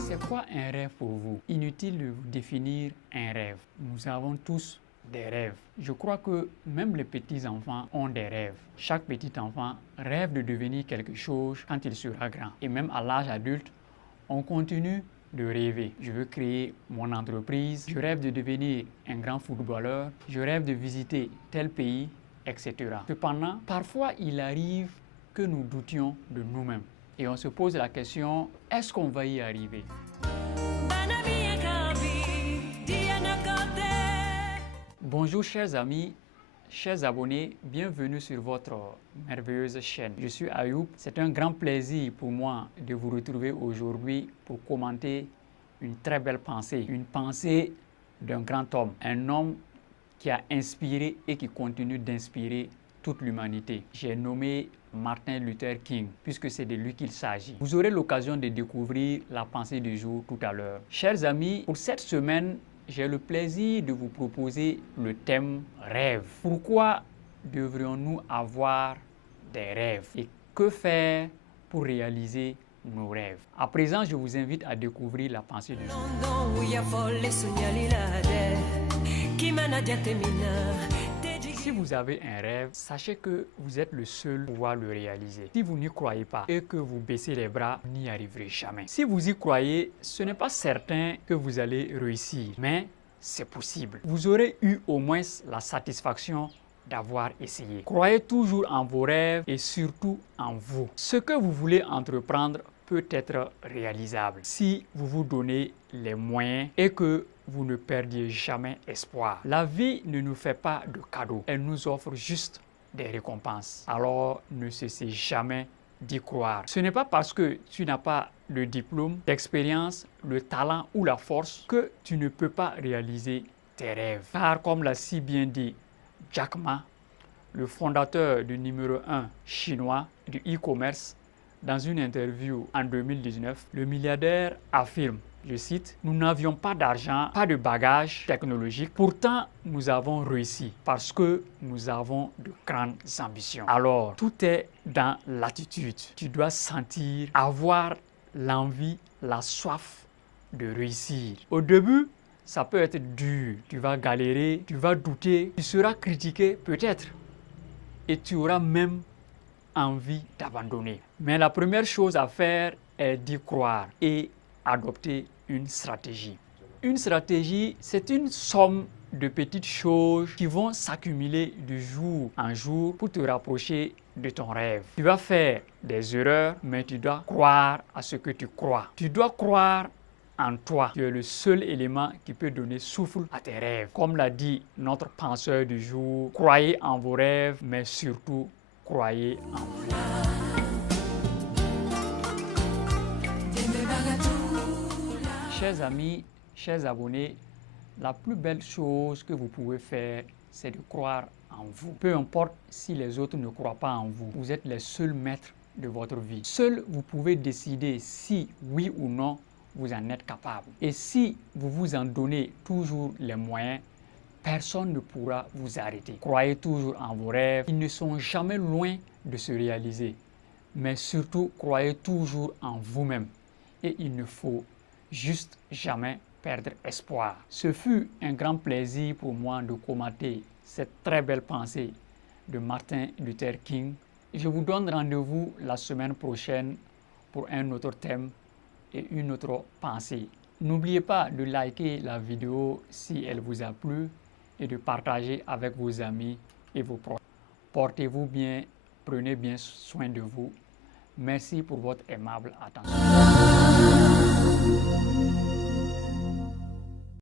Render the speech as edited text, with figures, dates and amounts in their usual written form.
C'est quoi un rêve pour vous? Inutile de vous définir un rêve. Nous avons tous des rêves. Je crois que même les petits-enfants ont des rêves. Chaque petit enfant rêve de devenir quelque chose quand il sera grand. Et même à l'âge adulte, on continue de rêver. Je veux créer mon entreprise, je rêve de devenir un grand footballeur, je rêve de visiter tel pays, etc. Cependant, parfois il arrive que nous doutions de nous-mêmes et on se pose la question, est-ce qu'on va y arriver? Bonjour chers amis, chers abonnés, bienvenue sur votre merveilleuse chaîne. Je suis Ayoub, c'est un grand plaisir pour moi de vous retrouver aujourd'hui pour commenter une très belle pensée. Une pensée d'un grand homme, un homme qui a inspiré et qui continue d'inspirer toute l'humanité. J'ai nommé Martin Luther King, puisque c'est de lui qu'il s'agit. Vous aurez l'occasion de découvrir la pensée du jour tout à l'heure. Chers amis, pour cette semaine, j'ai le plaisir de vous proposer le thème rêve. Pourquoi devrions-nous avoir des rêves et que faire pour réaliser nos rêves? À présent, je vous invite à découvrir la pensée du jour. Si vous avez un rêve, sachez que vous êtes le seul à pouvoir le réaliser. Si vous n'y croyez pas et que vous baissez les bras, vous n'y arriverez jamais. Si vous y croyez, ce n'est pas certain que vous allez réussir, mais c'est possible. Vous aurez eu au moins la satisfaction d'avoir essayé. Croyez toujours en vos rêves et surtout en vous. Ce que vous voulez entreprendre peut être réalisable si vous vous donnez les moyens et que vous ne perdiez jamais espoir. La vie ne nous fait pas de cadeaux, elle nous offre juste des récompenses. Alors ne cessez jamais d'y croire. Ce n'est pas parce que tu n'as pas le diplôme, l'expérience, le talent ou la force que tu ne peux pas réaliser tes rêves. Car comme l'a si bien dit Jack Ma, le fondateur du numéro 1 chinois du e-commerce, dans une interview en 2019, le milliardaire affirme, je cite, « Nous n'avions pas d'argent, pas de bagages technologiques, pourtant nous avons réussi parce que nous avons de grandes ambitions. » Alors, tout est dans l'attitude. Tu dois sentir, avoir l'envie, la soif de réussir. Au début, ça peut être dur. Tu vas galérer, tu vas douter, tu seras critiqué peut-être et tu auras même envie d'abandonner. Mais la première chose à faire est d'y croire et adopter une stratégie. Une stratégie, c'est une somme de petites choses qui vont s'accumuler de jour en jour pour te rapprocher de ton rêve. Tu vas faire des erreurs, mais tu dois croire à ce que tu crois. Tu dois croire en toi. Tu es le seul élément qui peut donner souffle à tes rêves. Comme l'a dit notre penseur du jour, croyez en vos rêves, mais surtout croyez en vous. Chers amis, chers abonnés, la plus belle chose que vous pouvez faire, c'est de croire en vous. Peu importe si les autres ne croient pas en vous, vous êtes les seuls maîtres de votre vie. Seul vous pouvez décider si oui ou non vous en êtes capable. Et si vous vous en donnez toujours les moyens, personne ne pourra vous arrêter. Croyez toujours en vos rêves. Ils ne sont jamais loin de se réaliser. Mais surtout, croyez toujours en vous-même. Et il ne faut juste jamais perdre espoir. Ce fut un grand plaisir pour moi de commenter cette très belle pensée de Martin Luther King. Je vous donne rendez-vous la semaine prochaine pour un autre thème et une autre pensée. N'oubliez pas de liker la vidéo si elle vous a plu et de partager avec vos amis et vos proches. Portez-vous bien, prenez bien soin de vous. Merci pour votre aimable attention.